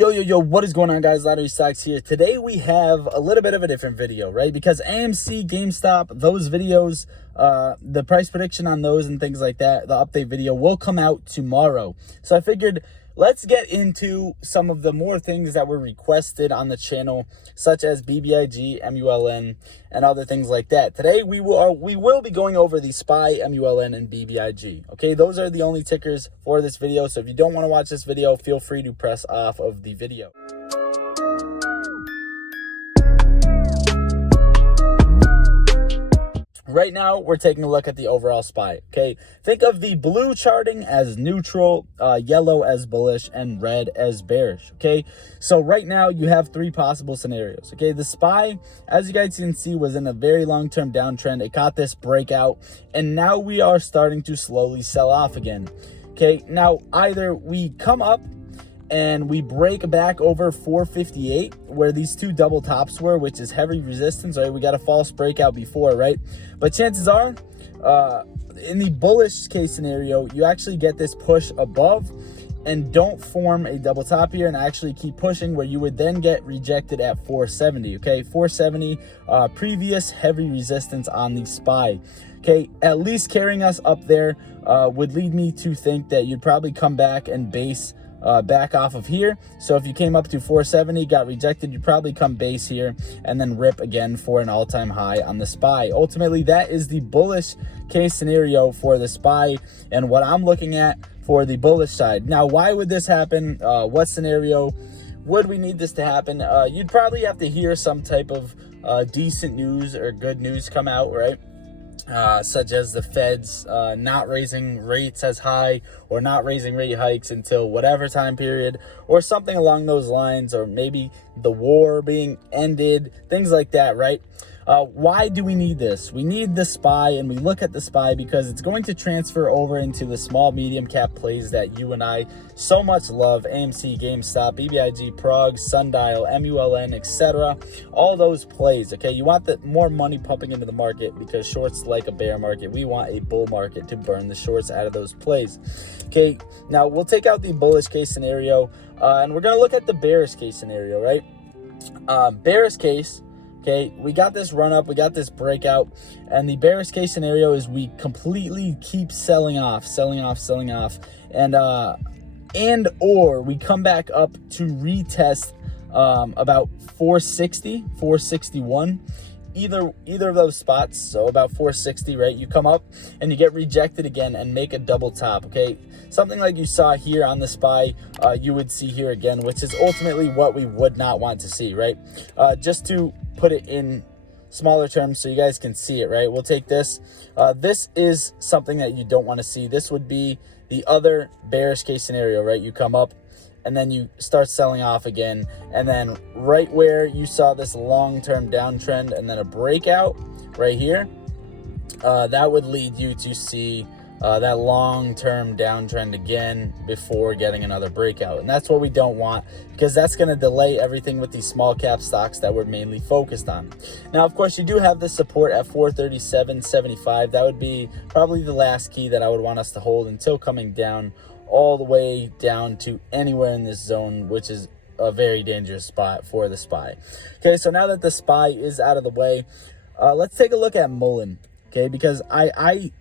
Yo, what is going on, guys? Lottery Stocks here. Today we have a little bit of a different video, right? Because AMC, GameStop, those videos, the price prediction on those and things like that, the update video will come out tomorrow. So I figured let's get into some of the more things that were requested on the channel, such as Bbig, Muln, and other things like that. Today we will be going over the SPY, Muln, and Bbig. Okay, those are the only tickers for this video. So if you don't want to watch this video, feel free to press off of the video. Right now, we're taking a look at the overall SPY, okay? Think of the blue charting as neutral, yellow as bullish, and red as bearish, okay? So right now, you have three possible scenarios, okay? The SPY, as you guys can see, was in a very long-term downtrend. It got this breakout, and now we are starting to slowly sell off again, okay? Now, either we come up and we break back over 458 where these two double tops were, which is heavy resistance, right? We got a false breakout before, right? But chances are, in the bullish case scenario, you actually get this push above and don't form a double top here and actually keep pushing, where you would then get rejected at 470, okay? 470, previous heavy resistance on the SPY. Okay, at least carrying us up there would lead me to think that you'd probably come back and base back off of here. So if you came up to 470, got rejected, you probably come base here and then rip again for an all-time high on the SPY. Ultimately, that is the bullish case scenario for the SPY and what I'm looking at for the bullish side. Now, why would this happen? What scenario would we need this to happen? You'd probably have to hear some type of decent news or good news come out, right? Such as the Feds not raising rates as high or not raising rate hikes until whatever time period, or something along those lines, or maybe the war being ended, things like that, right? Why do we need this? We need the SPY, and we look at the SPY because it's going to transfer over into the small medium cap plays that you and I so much love: AMC, GameStop, Bbig, Prog, Sundial, Muln, etc. All those plays, okay? You want the more money pumping into the market because shorts like a bear market. We want a bull market to burn the shorts out of those plays. Okay, now we'll take out the bullish case scenario and we're going to look at the bearish case scenario, right? Bearish case, okay, we got this run up, we got this breakout, and the bearish case scenario is we completely keep selling off, and or we come back up to retest about 460, 461, either of those spots. So about 460, right? You come up and you get rejected again and make a double top, okay? Something like you saw here on the SPY, you would see here again, which is ultimately what we would not want to see, right? Just to put it in smaller terms so you guys can see it, right? We'll take this. This is something that you don't want to see. This would be the other bearish case scenario, right? You come up and then you start selling off again, and then right where you saw this long-term downtrend and then a breakout right here, that would lead you to see that long-term downtrend again before getting another breakout. And that's what we don't want, because that's going to delay everything with these small cap stocks that we're mainly focused on. Now, of course, you do have this support at 437.75. That would be probably the last key that I would want us to hold until coming down all the way down to anywhere in this zone, which is a very dangerous spot for the SPY. Okay, so now that the SPY is out of the way, let's take a look at Mullen, okay? Because I'm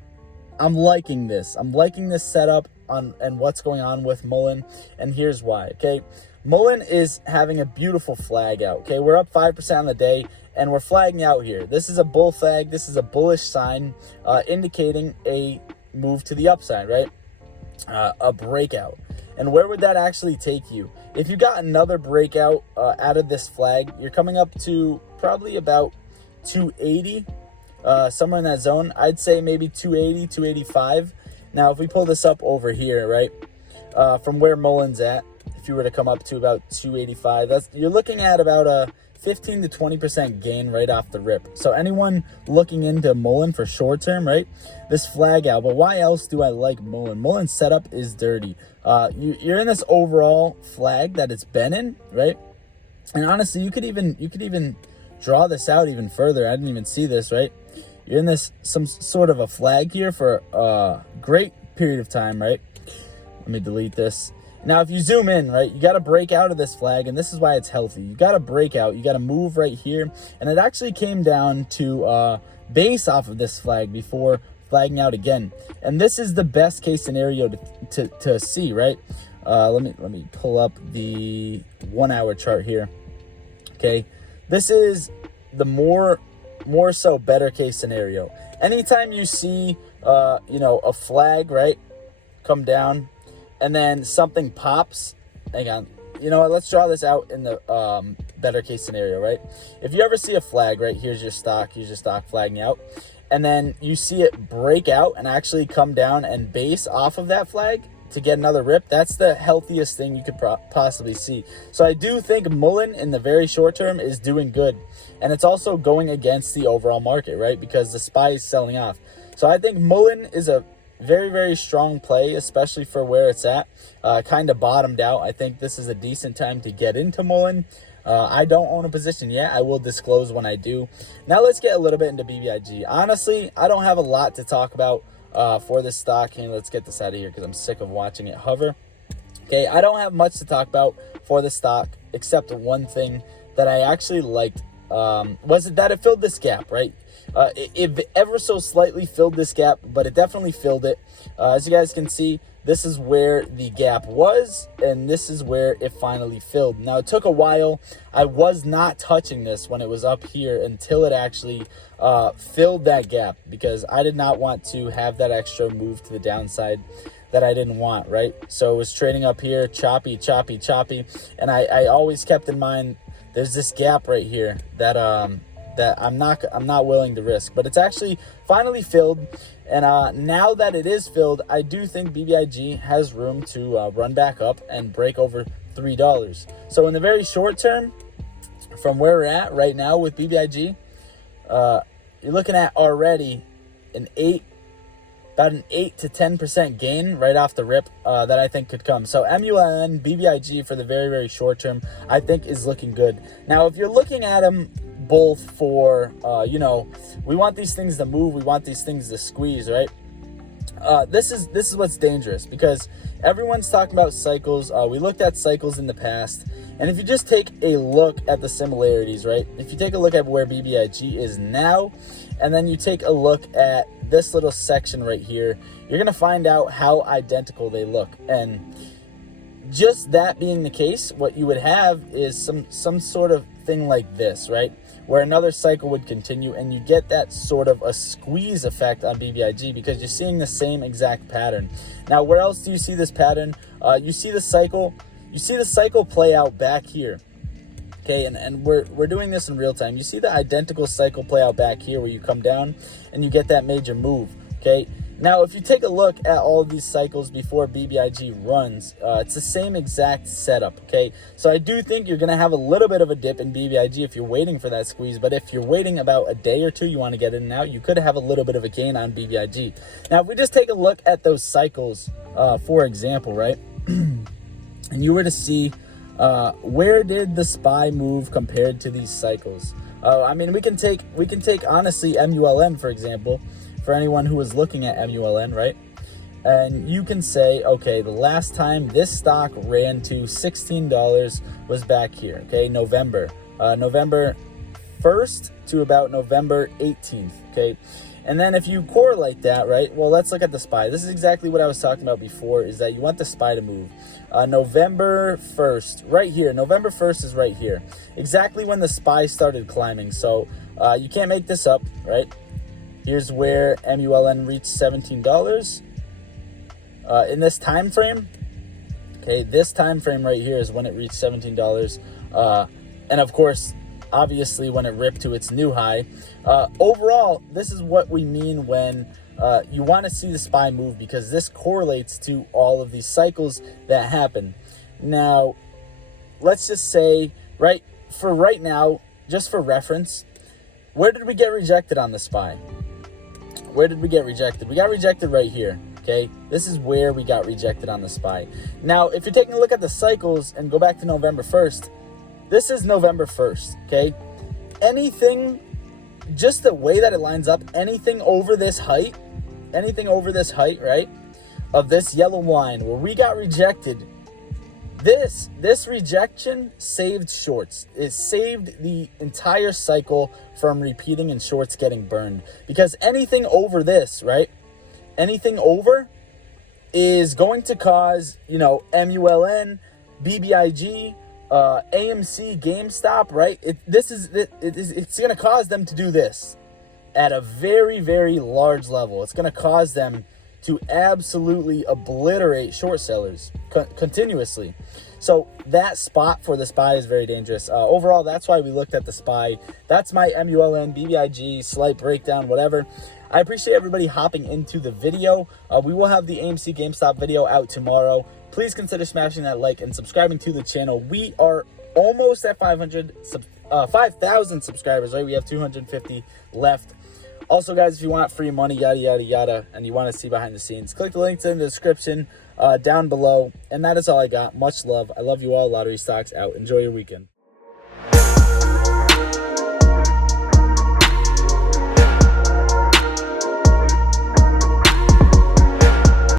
liking this. I'm liking this setup and what's going on with Mullen, and here's why, okay? Mullen is having a beautiful flag out, okay? We're up 5% on the day, and we're flagging out here. This is a bull flag. This is a bullish sign indicating a move to the upside, right? A breakout. And where would that actually take you? If you got another breakout out of this flag, you're coming up to probably about 280, somewhere in that zone. I'd say maybe 280, 285. Now, if we pull this up over here, right, from where Mullen's at, if you were to come up to about 285, you're looking at about a 15 to 20% gain right off the rip. So anyone looking into Mullen for short term, right, this flag out. But why else do I like Mullen? Mullen's setup is dirty. You're in this overall flag that it's been in, right? And honestly, you could even draw this out even further. I didn't even see this, right? You're in this some sort of a flag here for a great period of time, right? Let me delete this. Now, if you zoom in, right, you got to break out of this flag, and this is why it's healthy. You got to break out. You got to move right here, and it actually came down to base off of this flag before flagging out again. And this is the best case scenario to see, right? Let me pull up the 1 hour chart here. Okay, this is the more so better case scenario. Anytime you see a flag, right, come down, and then something pops, hang on, you know what, let's draw this out in the better case scenario, right? If you ever see a flag, right, here's your stock flagging out, and then you see it break out and actually come down and base off of that flag to get another rip, that's the healthiest thing you could possibly see. So I do think Mullen in the very short term is doing good, and it's also going against the overall market, right, because the SPY is selling off. So I think Mullen is a very, very strong play, especially for where it's at. Kind of bottomed out. I think this is a decent time to get into Mullen. I don't own a position yet. I will disclose when I do. Now let's get a little bit into BBIG. Honestly, I don't have a lot to talk about for this stock. And let's get this out of here because I'm sick of watching it hover. Okay, I don't have much to talk about for the stock except one thing that I actually liked. Was it that it filled this gap, right? It ever so slightly filled this gap, but it definitely filled it. As you guys can see, this is where the gap was, and this is where it finally filled. Now, it took a while. I was not touching this when it was up here until it actually filled that gap, because I did not want to have that extra move to the downside that I didn't want, right? So it was trading up here, choppy, and I always kept in mind there's this gap right here that I'm not willing to risk, but it's actually finally filled. And now that it is filled, I do think BBIG has room to run back up and break over $3. So in the very short term, from where we're at right now with BBIG, you're looking at already about an 8 to 10% gain right off the rip that I think could come. So MULN, BBIG for the very, very short term, I think is looking good. Now, if you're looking at them both for, we want these things to move, we want these things to squeeze, right? This is what's dangerous, because everyone's talking about cycles. We looked at cycles in the past, and if you just take a look at the similarities, right? If you take a look at where BBIG is now, and then you take a look at this little section right here, you're gonna find out how identical they look. And just that being the case, what you would have is some sort of thing like this, right? Where another cycle would continue, and you get that sort of a squeeze effect on BBIG because you're seeing the same exact pattern. Now, where else do you see this pattern? You see the cycle play out back here. Okay, and we're doing this in real time. You see the identical cycle play out back here where you come down and you get that major move. Okay, now if you take a look at all of these cycles before BBIG runs, it's the same exact setup. Okay, so I do think you're gonna have a little bit of a dip in BBIG if you're waiting for that squeeze, but if you're waiting about a day or two, you want to get in and out, you could have a little bit of a gain on BBIG. Now, if we just take a look at those cycles, for example, right, and you were to see where did the SPY move compared to these cycles? I mean, we can take honestly MULN, for example, for anyone who is looking at MULN, right? And you can say, okay, the last time this stock ran to $16 was back here, okay, November 1st to about November 18th, okay? And then if you correlate that, right, well, let's look at the SPY. This is exactly what I was talking about before, is that you want the SPY to move. November 1st, right here. November 1st is right here. Exactly when the SPY started climbing. So you can't make this up, right? Here's where MULN reached $17. In this time frame, okay, this time frame right here is when it reached $17. And of course, obviously when it ripped to its new high. Overall, this is what we mean when you want to see the SPY move, because this correlates to all of these cycles that happen. Now, let's just say, right now, just for reference, where did we get rejected on the SPY? Where did we get rejected? We got rejected right here. Okay, this is where we got rejected on the SPY. Now, if you're taking a look at the cycles and go back to November 1st, this is November 1st, okay? Anything, just the way that it lines up, anything over this height, right, of this yellow line where we got rejected This rejection saved shorts. It saved the entire cycle from repeating and shorts getting burned. Because anything over this, right? Anything over is going to cause, Muln, Bbig, AMC, GameStop, right? It's going to cause them to do this at a very, very large level. It's going to cause them to absolutely obliterate short sellers continuously. So that spot for the SPY is very dangerous. Overall, that's why we looked at the SPY. That's my MULN, BBIG, slight breakdown, whatever. I appreciate everybody hopping into the video. We will have the AMC GameStop video out tomorrow. Please consider smashing that like and subscribing to the channel. We are almost at 5,000 subscribers, right? We have 250 left. Also, guys, if you want free money, yada, yada, yada, and you want to see behind the scenes, click the links in the description down below. And that is all I got. Much love. I love you all. Lottery Stocks out. Enjoy your weekend.